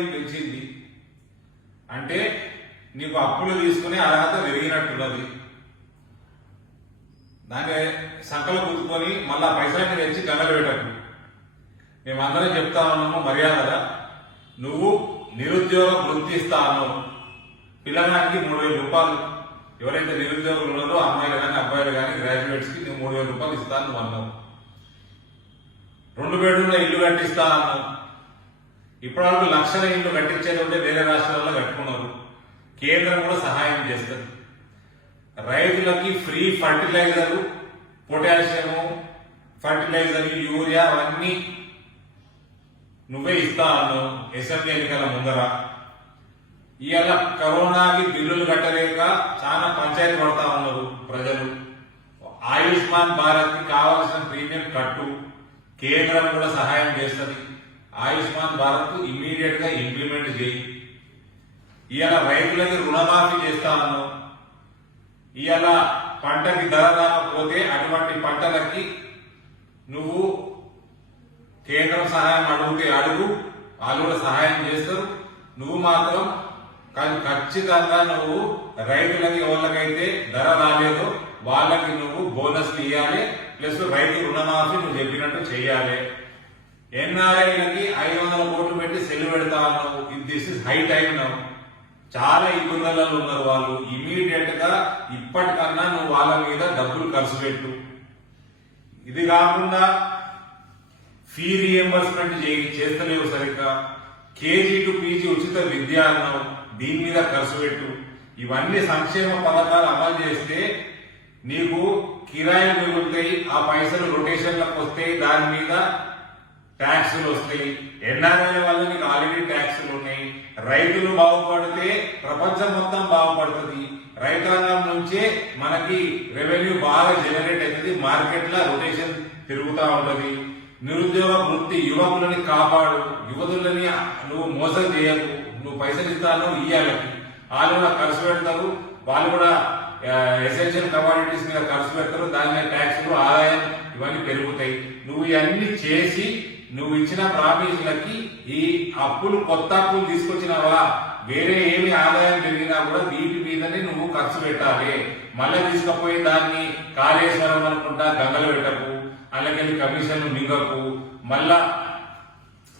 పెంచింది? అంటే నీకు అప్పులు తీసుకునే అర్హత పెరిగినట్టున్నది. దాన్ని సంకలు కుదుకొని మళ్ళా పైసలన్నీ తెచ్చి గంగలు పెట్టకు. మేమందరం చెప్తా ఉన్నాము మర్యాదగా. నువ్వు నిరుద్యోగ వృత్తి ఇస్తా అన్నావు. పిల్లగానికి మూడు వేల రూపాయలు. ఎవరైతే నిరుద్యోగులు ఉన్నారో అమ్మాయిలు కానీ అబ్బాయిలు కానీ గ్రాడ్యుయేట్స్కి నువ్వు మూడు వేల రూపాయలు ఇస్తాను అన్నావు. రెండు బెడ్రూమ్ల ఇల్లు కట్టిస్తా అన్నావు. ఇప్పటివరకు లక్షల ఇల్లు కట్టించేది ఉంటే వేరే రాష్ట్రాల్లో కట్టుకున్నారు. కేంద్రం కూడా సహాయం చేస్తుంది. రైతులకి free fertilizer potassium fertilizer urea అవన్నీ నువ్వే ఇస్తా అన్నావు అసెంబ్లీ ఎన్నికల ముందర. ఇవాళ కరోనాకి బిల్లులు కట్టలేక చాలా పంచాయతీ పడతా ఉన్నారు ప్రజలు. ఆయుష్మాన్ భారత్కి కావాల్సిన ప్రీమియం కట్టు కేంద్రం కూడా సహాయం చేస్తుంది. ఆయుష్మాన్ భారత్ ఇమ్మీడియట్గా ఇంప్లిమెంట్ చేయి. ఇవాళ రైతులకి రుణమాఫీ చేస్తా ఉన్నావు ఇవాళ పంటకి ధర రాకపోతే అటువంటి పంటలకి నువ్వు కేంద్రం సహాయం అడుగుతే అడుగు వాళ్ళు కూడా సహాయం చేస్తారు. నువ్వు మాత్రం కానీ ఖచ్చితంగా నువ్వు రైతులకి ఎవరికైతే ధర రాలేదో వాళ్ళకి నువ్వు బోనస్ ఇవ్వాలి ప్లస్ రైతు రుణమాఫీ నువ్వు చెప్పినట్టు చేయాలి ఎన్ఆర్ఐలకి ఐదు వందల కోట్లు పెట్టి సెల్ పెడతా ఉన్నావు. This is high time now చాలా ఇబ్బందులలో ఉన్నారు వాళ్ళు. ఇమీడియట్గా ఇప్పటికన్నా నువ్వు వాళ్ళ మీద డబ్బులు ఖర్చు పెట్టు. ఇది కాకుండా ఫీ రియంబర్స్మెంట్ చేస్తలేవు సరిగ్గా. కేజీ టు పీజీ ఉచిత విద్య అన్నావు. దీని మీద ఖర్చు పెట్టు. ఇవన్నీ సంక్షేమ పథకాలు అమలు చేస్తే నీకు కిరాయిలు మిగులుతాయి ఆ పైసలు రొటేషన్లకు వస్తాయి. దాని మీద ట్యాక్సులు వస్తాయి ఎన్ఆర్ఐల వల్ల నీకు ఆల్రెడీ ట్యాక్సులు ఉన్నాయి. రైతులు బాగుపడితే ప్రపంచం మొత్తం బాగుపడుతుంది. రైతాంగం నుంచే మనకి రెవెన్యూ బాగా జనరేట్ అవుతుంది. మార్కెట్లో రొటేషన్ పెరుగుతూ ఉంటుంది. నిరుద్యోగ వృత్తి యువకులని కాపాడు యువతులని నువ్వు మోసం చేయకు. నువ్వు పైసలు ఇస్తాను ఇయ్యాలకి వాళ్ళు కూడా ఖర్చు పెడతారు. వాళ్ళు కూడా ఎసెన్షియల్ కమాడిటీస్ మీద ఖర్చు పెడతారు. దాని మీద ట్యాక్స్లు ఆదాయం ఇవన్నీ పెరుగుతాయి. నువ్వు ఇవన్నీ చేసి నువ్వు ఇచ్చిన ప్రామిస్లకి ఈ అప్పులు కొత్త అప్పులు తీసుకొచ్చినావా? వేరే ఏమి ఆదాయం పెరిగినా కూడా వీటి మీదనే నువ్వు ఖర్చు పెట్టాలి. మళ్ళీ తీసుకుపోయి దాన్ని కాళేశ్వరం అనుకుంటా గంగలు పెట్టకు అలాగే కమిషన్ మింగకు. మళ్ళా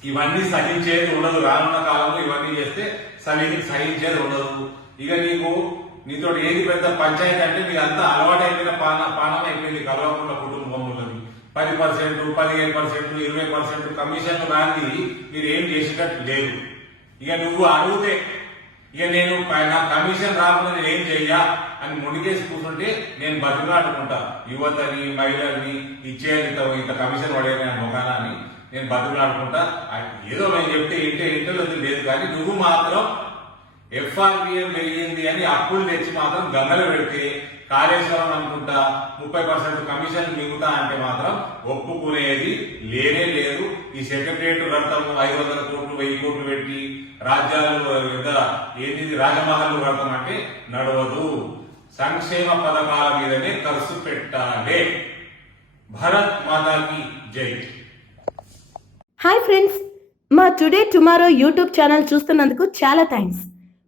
ఇవన్నీ సహించేది ఉండదు. రానున్న కాలంలో ఇవన్నీ చేస్తే సహి సహించేది ఉండదు. ఇక నీకు నీతో ఏది పెద్ద పంచాయతీ అంటే మీకు అంతా అలవాటు అయిపోయిన పాన పానం అయిపోయింది కలవకుండా కుటుంబం. పది పర్సెంట్ పదిహేను పర్సెంట్ ఇరవై పర్సెంట్ కమిషన్ దాన్ని మీరు ఏం చేసేటట్టు లేదు. ఇక నువ్వు అడిగితే ఇక నేను నా కమిషన్ రాకుండా నేను ఏం చెయ్యా అని ముడికేసి కూర్చుంటే నేను బతుకులాడుకుంటా యువతని మహిళల్ని ఇచ్చేయాలి ఇంత ఇంత కమిషన్ పడేది నా ముఖానాన్ని. అని నేను బతుకులాడుకుంటా ఏదో నేను చెప్తే ఇంటే ఇంటర్లో లేదు కానీ నువ్వు మాత్రం ఎఫ్ఆర్బిఎం పెరిగింది అని అప్పులు తెచ్చి మాత్రం గంగలు పెడితే కాళేశ్వరం అనుకుంటా ముప్పై పర్సెంట్ కమిషన్ మిగుతా అంటే మాత్రం ఒప్పుకునేది లేనే లేదు. ఈ సెక్రటరియట్ కడతాము ఐదు వందల కోట్లు వెయ్యి కోట్లు పెట్టి రాజ్యాలు పెద్ద ఏంది రాజమహల్ కడతాం అంటే నడవదు. సంక్షేమ పథకాల మీదనే ఖర్చు పెట్టాలి. భరత్ మాతాకి జై. హాయ్ ఫ్రెండ్స్ మా టుడే టుమారో యూట్యూబ్ ఛానల్ చూస్తున్నందుకు చాలా థ్యాంక్స్.